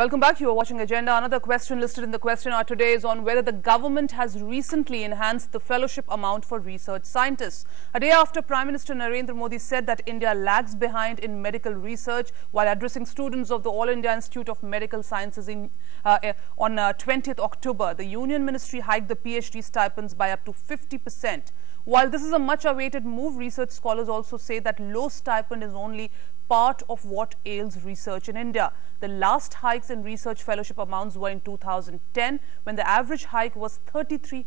Welcome back. You are watching Agenda. Another question listed in the question hour today is on whether the government has recently enhanced the fellowship amount for research scientists. A day after Prime Minister Narendra Modi said that India lags behind in medical research while addressing students of the All India Institute of Medical Sciences on 20th October, the Union Ministry hiked the PhD stipends by up to 50%. While this is a much-awaited move, research scholars also say that low stipend is only part of what ails research in India. The last hikes in research fellowship amounts were in 2010, when the average hike was 33%.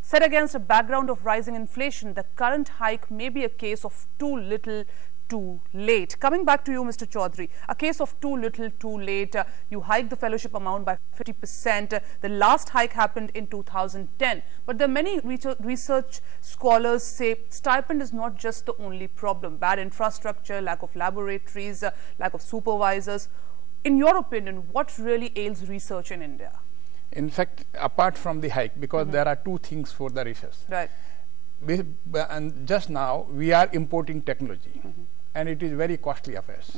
Set against a background of rising inflation, the current hike may be a case of too little, too late. Coming back to you, Mr. Chaudhary, a case of too little, too late. You hiked the fellowship amount by 50%. The last hike happened in 2010. But there are many research scholars say stipend is not just the only problem. Bad infrastructure, lack of laboratories, lack of supervisors. In your opinion, what really ails research in India? In fact, apart from the hike, because there are two things for the research. Right. And just now, we are importing technology. And it is very costly affairs.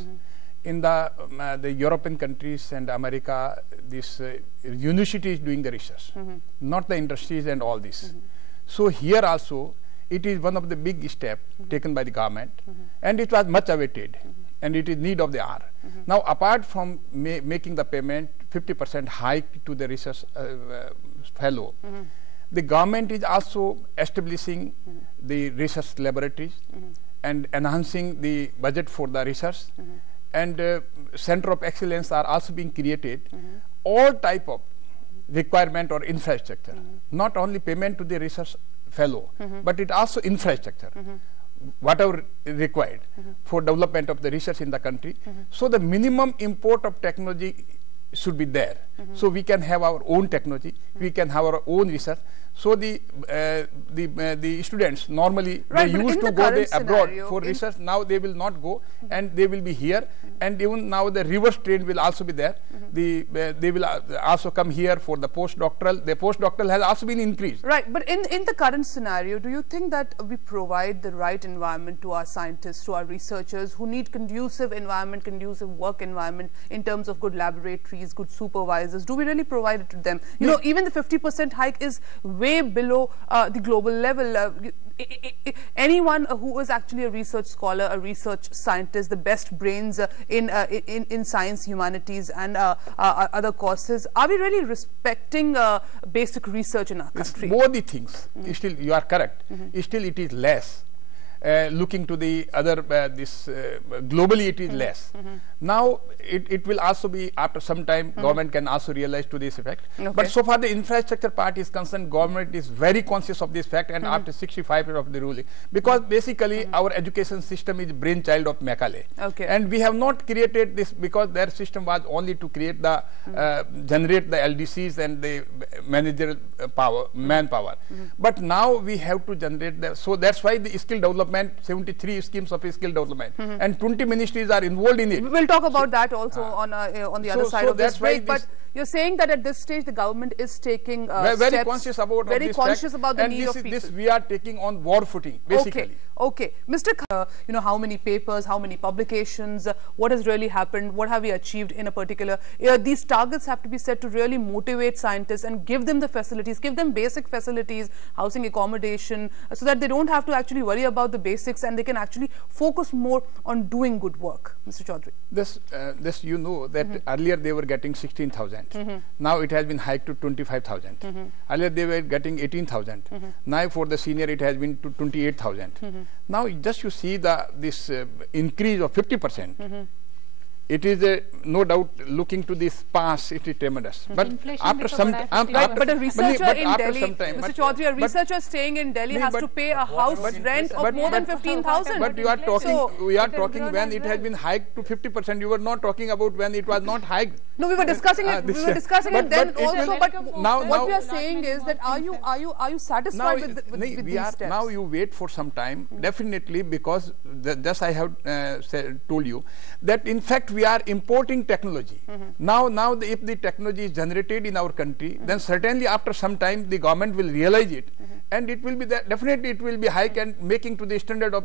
In the European countries and America, this university is doing the research, not the industries and all this. So here also, it is one of the big steps taken by the government, and it was much awaited, and it is need of the hour. Now, apart from making the payment 50% hike to the research fellow, the government is also establishing the research laboratories and enhancing the budget for the research, and center of excellence are also being created. All type of requirement or infrastructure, not only payment to the research fellow, but it also infrastructure, whatever is required for development of the research in the country. So the minimum import of technology should be there. So we can have our own technology, we can have our own research. So the students normally they used to go abroad for research. Now they will not go, and they will be here. And even now the reverse trend will also be there. They will also come here for the postdoctoral. The postdoctoral has also been increased. Right, but in the current scenario, do you think that we provide the right environment to our scientists, to our researchers who need conducive environment, conducive work environment in terms of good laboratories, good supervisors? Do we really provide it to them? You know, even the 50% hike is way below the global level. Anyone who is actually a research scholar, a research scientist, the best brains in science, humanities, and other courses, are we really respecting basic research in our country? Both the things. Still, you are correct. Still, it is less. Looking to the other, globally it is less. Now, it will also be, after some time, government can also realize to this effect. But so far the infrastructure part is concerned, government is very conscious of this fact, and after 65 years of the ruling, because basically our education system is brainchild of Macaulay. And we have not created this because their system was only to create the, generate the LDCs and the managerial power, manpower. But now we have to generate the, so that's why the skill development, 73 schemes of skill development, and 20 ministries are involved in it. We'll talk about that also on the other side of this break. But you're saying that at this stage the government is taking very steps, conscious about very conscious about the need of people. This we are taking on war footing, basically. Okay, Mr. You know, how many papers, how many publications, what has really happened, what have we achieved in a particular, these targets have to be set to really motivate scientists and give them the facilities, give them basic facilities, housing, accommodation, so that they don't have to actually worry about the basics and they can actually focus more on doing good work. Mr. Chaudhary. This you know that earlier they were getting 16,000. Now it has been hiked to 25,000. Earlier they were getting 18,000. Now for the senior it has been to 28,000. Now just you see this increase of 50%. It is no doubt looking to this past, it is tremendous. But after some time, but a researcher in Delhi, Mr. Chaudhary, a researcher staying in Delhi has to pay a house rent of more than 15,000. But you are talking, we are talking when it has been hiked to 50%. You were not talking about when it was not hiked. No, we were discussing it. We were discussing it then also. But what we are saying is that are you satisfied with these steps? Now you wait for some time, definitely, because just I have told you that in fact we are importing technology. Now if the technology is generated in our country, then certainly after some time the government will realize it, and it will be definitely it will be hike and making to the standard of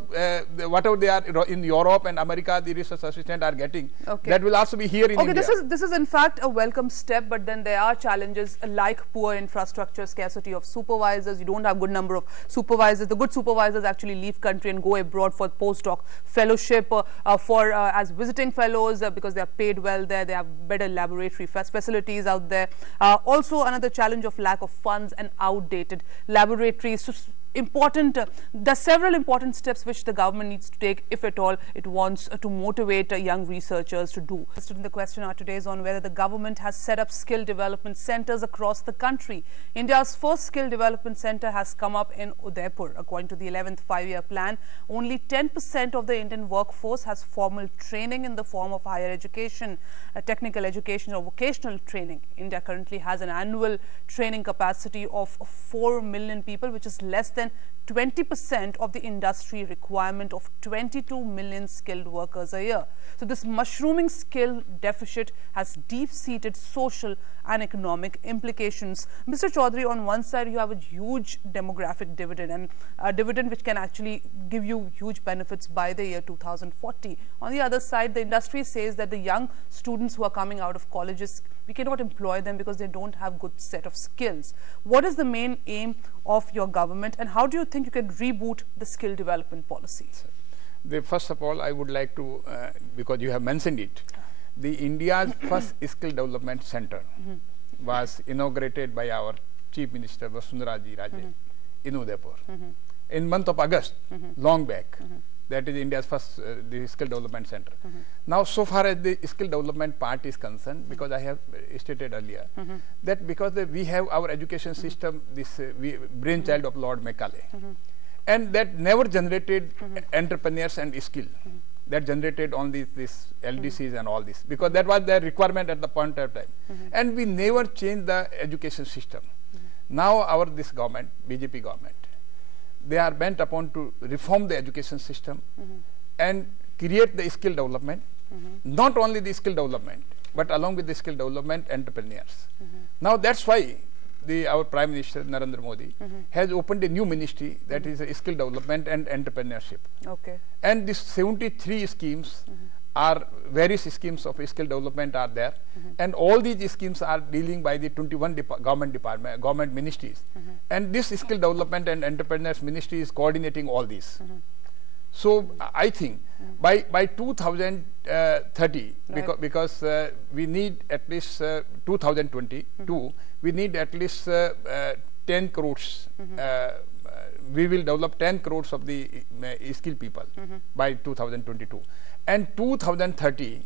whatever they are in Europe and America, the research assistant are getting. That will also be here in India. This is in fact a welcome step, but then there are challenges like poor infrastructure, scarcity of supervisors. You don't have good number of supervisors. The good supervisors actually leave country and go abroad for postdoc fellowship, as visiting fellows, because they are paid well there. They have better laboratory facilities out there. Also another challenge of lack of funds and outdated laboratories. So there are several important steps which the government needs to take, if at all it wants to motivate young researchers to do. The question today is on whether the government has set up skill development centers across the country. India's first skill development center has come up in Udaipur. According to the 11th five-year plan, only 10% of the Indian workforce has formal training in the form of higher education, technical education or vocational training. India currently has an annual training capacity of 4 million people, which is less than 20% of the industry requirement of 22 million skilled workers a year. So this mushrooming skill deficit has deep-seated social and economic implications. Mr. Chaudhary, on one side you have a huge demographic dividend, and a dividend which can actually give you huge benefits by the year 2040. On the other side, the industry says that the young students who are coming out of colleges, we cannot employ them because they don't have good set of skills. What is the main aim of your government, and how do you think you can reboot the skill development policy? First of all, I would like to, because you have mentioned it, the India's first skill development center was inaugurated by our Chief Minister Vasundhara Raje in Udaipur in month of August, long back. That is India's first the skill development center. Now, so far as the skill development part is concerned, because I have stated earlier that because we have our education system, this brainchild of Lord Macaulay, and that never generated entrepreneurs and skill. That generated only this LDCs and all this, because that was their requirement at the point of time. And we never changed the education system. Now this government, BJP government, they are bent upon to reform the education system and create the skill development, not only the skill development, but along with the skill development, entrepreneurs. Now that's why our Prime Minister Narendra Modi has opened a new ministry, that is skill development and entrepreneurship. And these 73 schemes are various schemes of skill development are there, and all these schemes are dealing by the 21 government ministries, and this skill development and entrepreneurs ministry is coordinating all these. So I think by 2030, because we need at least 2022, we need at least 10 crores. We will develop 10 crores of the skilled people by 2022. And 2030,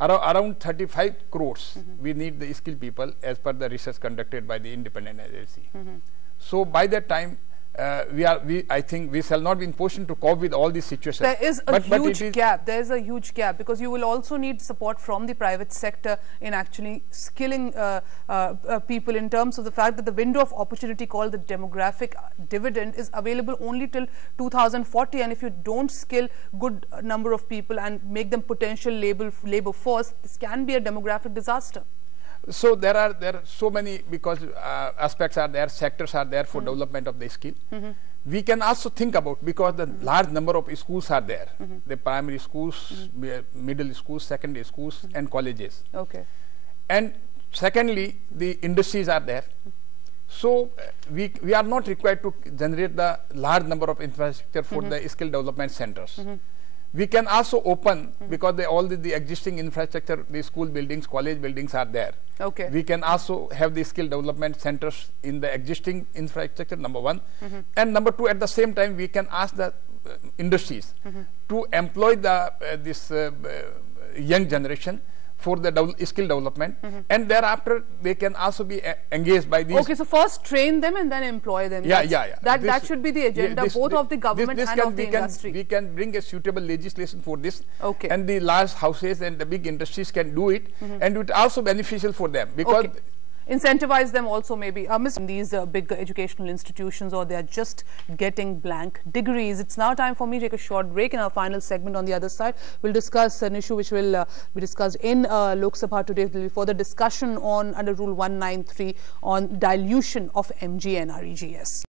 around 35 crores, we need the skilled people as per the research conducted by the independent agency. So by that time, I think we shall not be in position to cope with all these situations. There is a huge gap. There is a huge gap, because you will also need support from the private sector in actually skilling people, in terms of the fact that the window of opportunity called the demographic dividend is available only till 2040, and if you don't skill good number of people and make them potential labor force, this can be a demographic disaster. So there are so many, because aspects are there, sectors are there for development of the skill. We can also think about, because the large number of schools are there, the primary schools, middle schools, secondary schools, and colleges. And secondly, the industries are there. So we are not required to generate the large number of infrastructure for the skill development centers. We can also open, because all the existing infrastructure, the school buildings, college buildings are there. We can also have the skill development centers in the existing infrastructure, number one. And number two, at the same time, we can ask the industries to employ this young generation for the skill development, and thereafter they can also be engaged by these. So first train them and then employ them. That should be the agenda, both of the government and of the industry. We can bring a suitable legislation for this, and the large houses and the big industries can do it, and it also beneficial for them, because incentivize them also, maybe these big educational institutions, or they are just getting blank degrees. It's now time for me to take a short break. In our final segment on the other side, we'll discuss an issue which will be discussed in Lok Sabha today. There will be further discussion on under Rule 193 on dilution of MG and REGS.